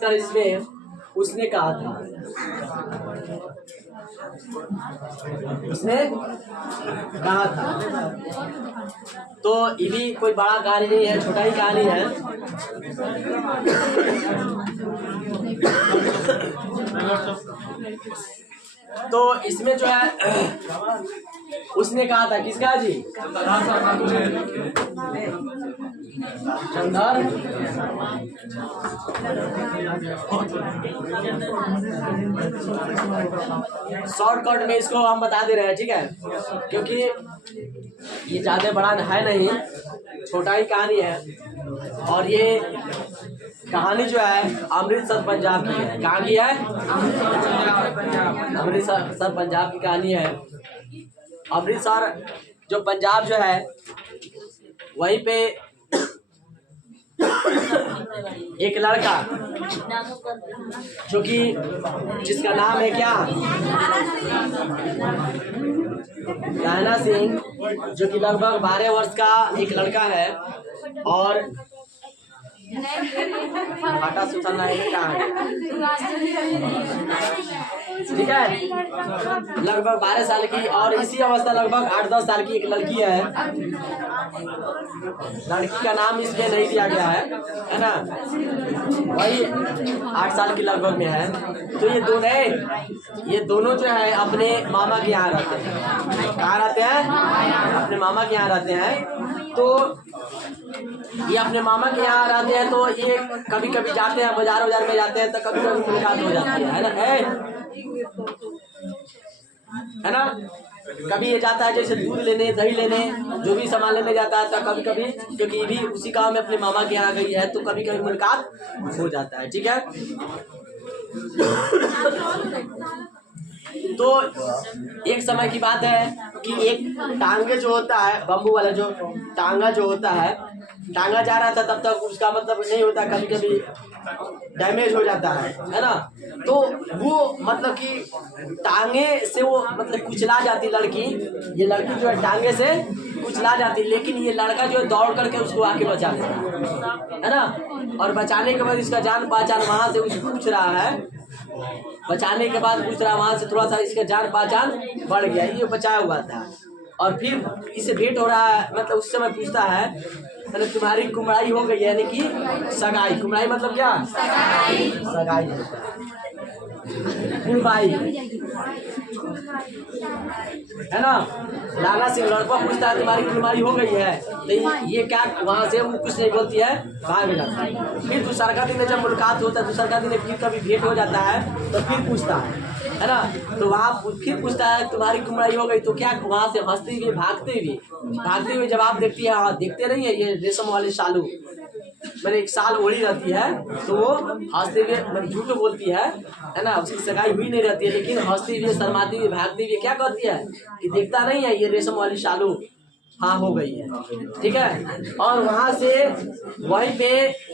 Doctor इसमें उसने कहा था, उसने कहा था। तो ये भी कोई बड़ा कहानी नहीं है, छोटा ही कहानी है। तो इसमें जो है उसने कहा था, किसका जी? चंदर। शॉर्टकट में इसको हम बता दे रहे हैं, ठीक है, क्योंकि ये ज्यादा बड़ा है नहीं, छोटा ही कहानी है। और ये कहानी जो है अमृतसर पंजाब की है। कहाँ की है? अमृतसर पंजाब की कहानी है। अमृतसर जो पंजाब जो है वहीं पे एक लड़का जो कि जिसका नाम है क्या, राणा सिंह, जो कि लगभग 12 वर्ष का एक लड़का है। और आटा सुथरना है क्या, ठीक है, लगभग 12 साल की। और इसी अवस्था लगभग 8-10 साल की एक लड़की है। लड़की का नाम इसमें नहीं दिया गया है ना, वही 8 साल की लगभग में है। तो ये दोनों जो है अपने मामा के यहाँ रहते हैं। कहाँ रहते हैं? अपने मामा के यहाँ रहते हैं। तो ये अपने मामा के यहाँ रहते हैं, तो ये कभी कभी जाते हैं बाजार में जाते हैं, तो कभी कभी मुलाकात हो जाती है ना। कभी ये जाता है जैसे दूध लेने, दही लेने, जो भी सामान लेने जाता है, तो कभी कभी क्योंकि ये भी उसी गांव में अपने मामा के यहाँ गई है, तो कभी कभी मुलाकात हो जाता है, ठीक है। तो एक समय की बात है कि एक टांगे जो होता है, बम्बू वाला जो टांगा जो होता है, टांगा जा रहा था, तब तक उसका मतलब नहीं होता, कभी कभी डैमेज हो जाता है ना। तो वो मतलब कि टांगे से वो मतलब कुचला जाती लड़की, ये लड़की जो है टांगे से कुचला जाती, लेकिन ये लड़का जो है दौड़ करके उसको आके बचा लेता है ना। और बचाने के बाद इसका जान पहचान वहां से उसको पूछ रहा है, बचाने के बाद पूछ रहा वहां से थोड़ा सा इसका जान पहचान बढ़ गया, ये बचाया हुआ था। और फिर इसे भेंट हो रहा है, मतलब उस समय पूछता है, मतलब तुम्हारी कुमड़ाई हो गई, यानी कि सगाई। कुमड़ाई मतलब क्या? सगाई कुलबाई है ना। लाला सिंह लड़का पूछता है तुम्हारी कुलबाई हो गई है, तो ये क्या वहां से वो कुछ नहीं बोलती है, भाग जाता है। फिर दूसरा दिन जब मुलाकात होता है, दूसरा दिन फिर कभी भेंट हो जाता है, तो फिर पूछता है ना। तो वहाँ फिर पूछता है तुम्हारी कुमड़ाई हो गई, तो क्या वहां से हंसते हुए भागते हुए जवाब देती है, हाँ देखते नहीं है ये रेशम वाले सालू, मैंने एक साल ओढ़ी रहती है, तो वो हंसते हुए झूठ बोलती है ना, उसकी सगाई हुई नहीं रहती है, लेकिन हंसती हुए शर्माती हुई भागती हुई क्या कहती है कि देखता नहीं है ये रेशम वाली सालू, हाँ हो गई है, ठीक है। और वहां से वहीं पे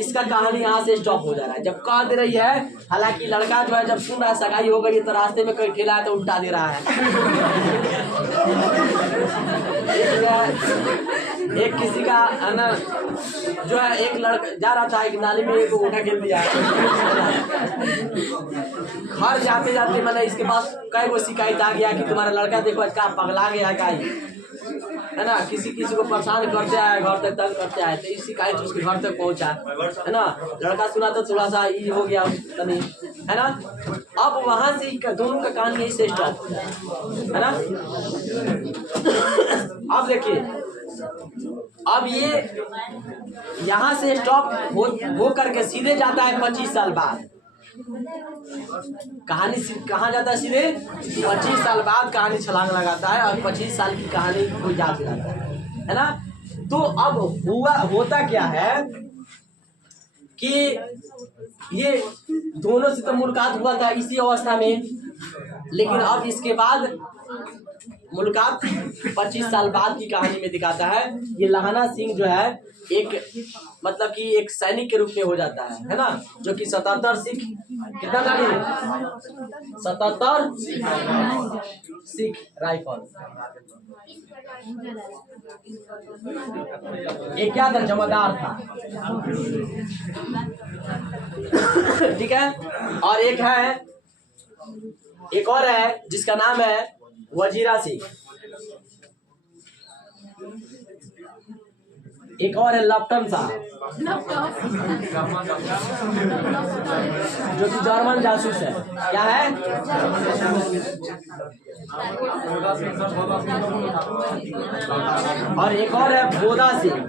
इसका कहानी यहाँ से स्टॉप हो जा रहा है। जब कह दे रही है, हालांकि लड़का जो है जब सुन रहा है सगाई हो गई, तो रास्ते में कोई ठेला है तो उल्टा दे रहा है। एक किसी का ना जो है, एक लड़का जा रहा था, एक नाली में एक उठा गिर दिया। घर जाते जाते मैंने इसके पास कई वो शिकायत आ गया कि तुम्हारा लड़का देखो क्या पगला गया का है ना, किसी को परेशान करते आए, घर तक तंग करते आए, तो इस शिकायत उसके घर तक पहुंचा है ना। लड़का सुना तो थोड़ा सा ये हो गया तनी, है ना। अब वहां से दोनों का कहानी यही से स्टॉप है ना। अब देखिए, अब ये यहाँ से स्टॉप हो करके सीधे जाता है 25 साल बाद। कहानी कहाँ जाता है? सीधे 25 साल बाद कहानी छलांग लगाता है, और 25 साल की कहानी को याद दिलाता है ना। तो अब होता क्या है कि ये दोनों से तो मुलाकात हुआ था इसी अवस्था में, लेकिन अब इसके बाद मुलाकात 25 साल बाद की कहानी में दिखाता है। ये लहाना सिंह जो है एक मतलब कि एक सैनिक के रूप में हो जाता है ना, जो कि 77 सिख कितना गाड़ी 77 सिख राइफल। एक क्या था, जमादार था, ठीक है। और एक और है जिसका नाम है वजीरा सिंह। एक और है लप्टन साहब, जो कि जर्मन जासूस है। क्या है? और एक और है बोदा सिंह।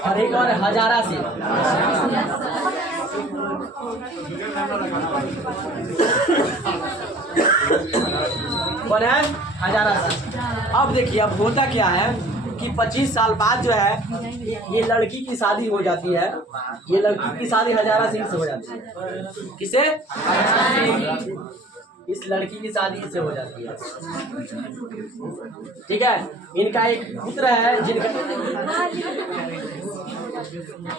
और एक और है हजारा सिंह। कौन है? हजारा सिंह। अब देखिए, अब होता क्या है कि 25 साल बाद जो है ये लड़की की शादी हो जाती है। ये लड़की की शादी हजारा सिंह से हो जाती है। किसे? इस लड़की की शादी इससे हो जाती है, ठीक है। इनका एक पुत्र है,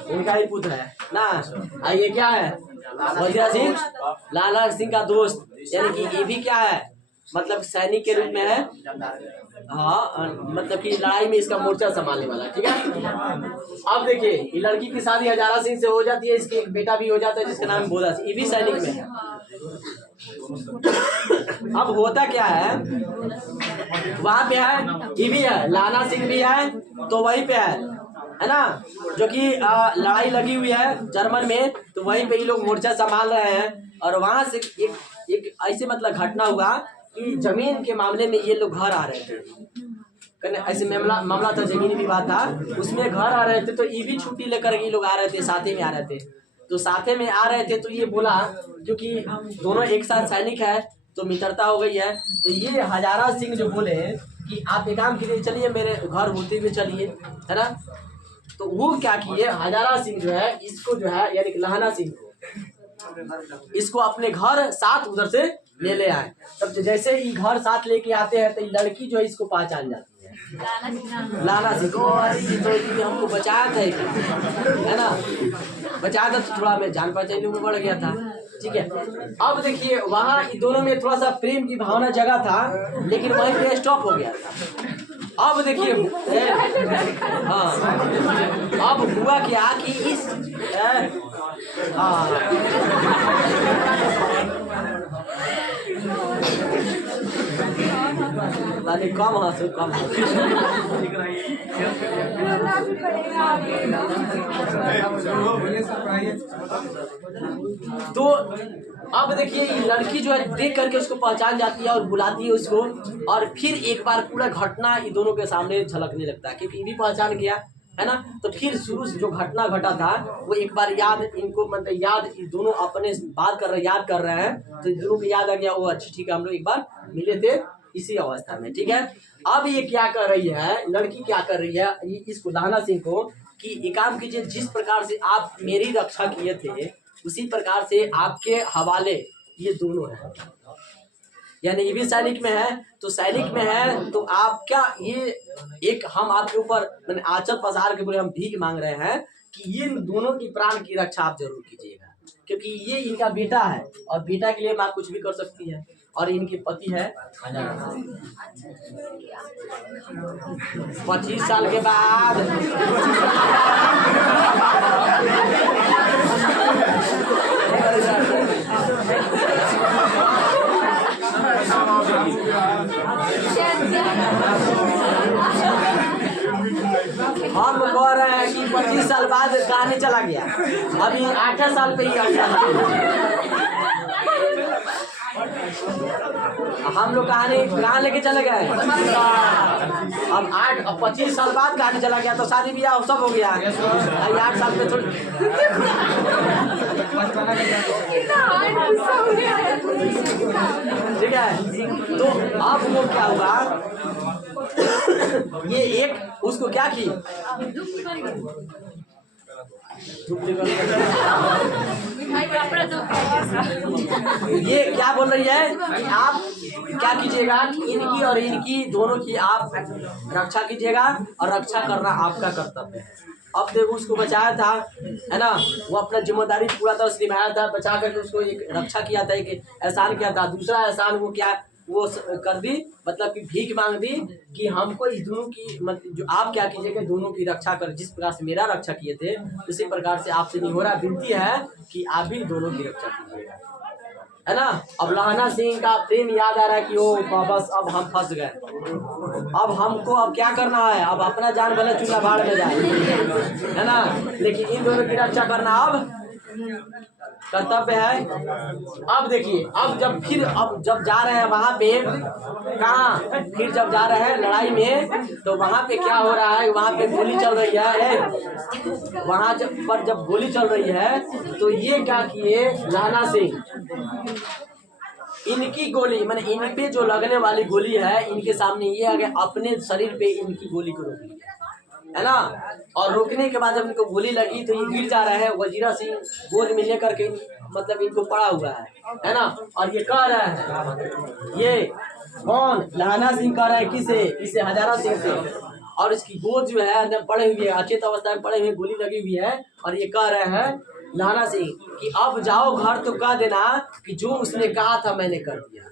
इनका ही पुत्र है ना। ये क्या है? वजीरा सिंह लाला सिंह का दोस्त, यानी कि ये भी क्या है, मतलब सैनिक के रूप में है। हाँ, मतलब कि लड़ाई में इसका मोर्चा संभालने वाला, ठीक है। अब देखिए, ये लड़की की शादी हजारा सिंह से हो जाती है। इसके एक बेटा भी हो जाता है जिसका नाम बोदा सिंह, ये भी सैनिक में है। अब होता क्या है, वहां पे है, ये भी है, लाला सिंह भी है, तो वहीं पे है ना, जो कि लड़ाई लगी हुई है जर्मन में, तो वहीं पे ये लोग मोर्चा संभाल रहे हैं। और वहां से एक ऐसे मतलब घटना हुआ कि जमीन के मामले में ये लोग घर आ रहे थे। ऐसे मामला था, जमीनी विवाद था, उसमें घर आ रहे थे। तो ये भी छुट्टी लेकर ये लोग आ रहे थे, साथे में आ रहे थे। तो साथे में आ रहे थे, तो ये बोला, क्योंकि दोनों एक साथ सैनिक है तो मित्रता हो गई है। तो ये हजारा सिंह जो बोले कि आप एक काम कीजिए, चलिए मेरे घर होते हुए चलिए, है ना। तो वो क्या किए, हजारा सिंह जो है इसको जो है, यानी कि लहाना सिंह को, इसको अपने घर साथ उधर से ले आए। तब जैसे ही घर साथ लेके आते हैं तो लड़की जो है इसको पहचान जाती है, लाला सिंह को। तो हमको बचाया था, है ना, बचाया था, तो थोड़ा मैं जान पहचान में बढ़ गया था, ठीक है। अब देखिए, वहाँ दोनों में थोड़ा सा प्रेम की भावना जगा था, लेकिन वहीं पे स्टॉप हो गया था। अब देखिए, हाँ, अब हुआ क्या कि इस कम हंसो, कम तो अब देखिए, ये लड़की जो है देख करके उसको पहचान जाती है और बुलाती है उसको। और फिर एक बार पूरा घटना इन दोनों के सामने झलकने लगता है, क्योंकि ये भी पहचान गया, है ना। तो फिर शुरू से जो घटना घटा था वो एक बार याद इनको, मतलब याद, दोनों अपने बात कर रहे, याद कर रहे हैं, तो दोनों को याद आ गया। वो अच्छी, ठीक है, हम लोग एक बार मिले थे इसी अवस्था में, ठीक है। अब ये क्या कर रही है, लड़की क्या कर रही है, इसको लहाना सिंह को, कि एक काम कीजिए, जिस प्रकार से आप मेरी रक्षा किए थे उसी प्रकार से आपके हवाले ये दोनों हैं। यानी ये भी सैनिक में है, तो सैनिक में है तो आप क्या, ये एक हम आपके ऊपर मैंने आंचल पसार के पूरे हम भीख मांग रहे हैं कि ये दोनों की प्राण की रक्षा आप जरूर कीजिएगा, क्योंकि ये इनका बेटा है और बेटा के लिए माँ कुछ भी कर सकती है। और इनके पति है 25 साल के बाद हम कह रहे हैं कि 25 साल बाद कहानी चला गया, अभी 8 साल पे ही हम लोग कहानी कहाँ लेके चले गए। अब 25 साल बाद कहानी चला गया, तो शादी ब्याह सब हो गया। 8 साल पे थोड़ी ठीक है। तो अब वो क्या हुआ, ये एक उसको क्या की, ये क्या बोल रही है कि आप क्या कीजिएगा कि इनकी और इनकी दोनों की आप रक्षा कीजिएगा और रक्षा करना आपका कर्तव्य है। अब देखो उसको बचाया था, है ना, वो अपना जिम्मेदारी पूरा तरह से निभाया था, बचा करके उसको एक रक्षा किया था, एक एहसान किया था। दूसरा एहसान वो क्या वो कर दी, मतलब कि भीख मांग दी कि हमको इस दोनों की मतलब जो आप क्या कीजिएगा दोनों की रक्षा कर, जिस प्रकार से मेरा रक्षा किए थे उसी प्रकार से आपसे निहोरा विनती है कि आप भी दोनों की रक्षा कीजिएगा, है ना। अब लहना सिंह का प्रेम याद आ रहा है कि ओ बस अब हम फंस गए, अब हमको अब क्या करना है, अब अपना जान भले चूल्हा भाड़ में जाए, है ना, लेकिन इन दोनों की रक्षा करना अब कर्तव्य है। अब देखिए अब जब जा रहे हैं वहां पे, कहाँ फिर जब जा रहे हैं लड़ाई में, तो वहां पे क्या हो रहा है, वहां पे गोली चल रही है, वहां जब गोली चल रही है तो ये क्या किए लहना सिंह, इनकी गोली मैंने इन पे जो लगने वाली गोली है इनके सामने ये आगे अपने शरीर पे इनकी गोली को रोक लिया, है ना। और रोकने के बाद जब इनको गोली लगी तो ये गिर जा रहा है, वजीरा सिंह गोद में लेकर के मतलब इनको पड़ा हुआ है ना। और ये कह रहा है, ये कौन लहना सिंह कह रहा है किसे हजारा सिंह से, और इसकी गोद जो है अंदर पड़े हुए है, अचेत अवस्था में पड़े हुए, गोली लगी हुई है। और ये कह रहे हैं लहना सिंह कि अब जाओ घर तो कह देना कि जो उसने कहा था मैंने कर दिया।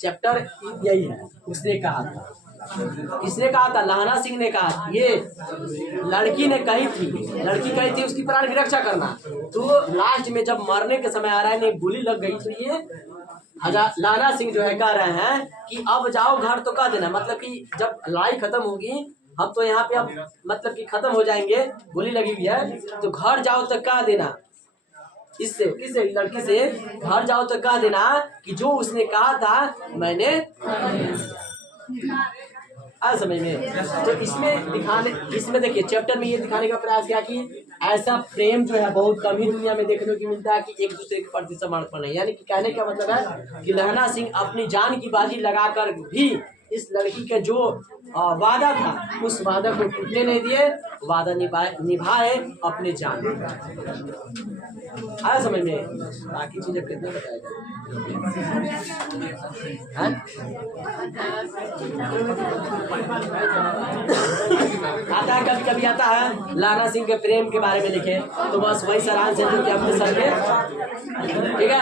चैप्टर यही है, उसने कहा था, किसने कहा था, लहना सिंह ने कहा, ये लड़की ने कही थी उसकी प्राण की रक्षा करना। तो लास्ट में जब मरने के समय आ रहा है गोली लग गई तो ये लहना सिंह जो है कह रहे हैं कि अब जाओ घर तो कह देना, मतलब कि जब लड़ाई खत्म होगी हम तो यहाँ पे अब मतलब कि खत्म हो जाएंगे, गोली लगी हुई है, तो घर जाओ तो कह देना, इससे किसे लड़की से घर जाओ तो कह देना कि जो उसने कहा था मैंने आज समझ में। तो इसमें देखिए चैप्टर में ये दिखाने का प्रयास किया कि ऐसा प्रेम जो है बहुत कम ही दुनिया में देखने को मिलता है कि एक दूसरे के प्रति समर्पण है। यानी कि कहने का मतलब है कि लहना सिंह अपनी जान की बाजी लगाकर भी इस लड़की के जो वादा था उस वादा को टूटने नहीं दिए, वादा निभाए अपने जान। आया समझ में, बाकी चीजें कितने बताएगा आता है, कभी कभी आता है लहना सिंह के प्रेम के बारे में लिखे तो बस वही सारांश है जो कि अपने सर के, ठीक है।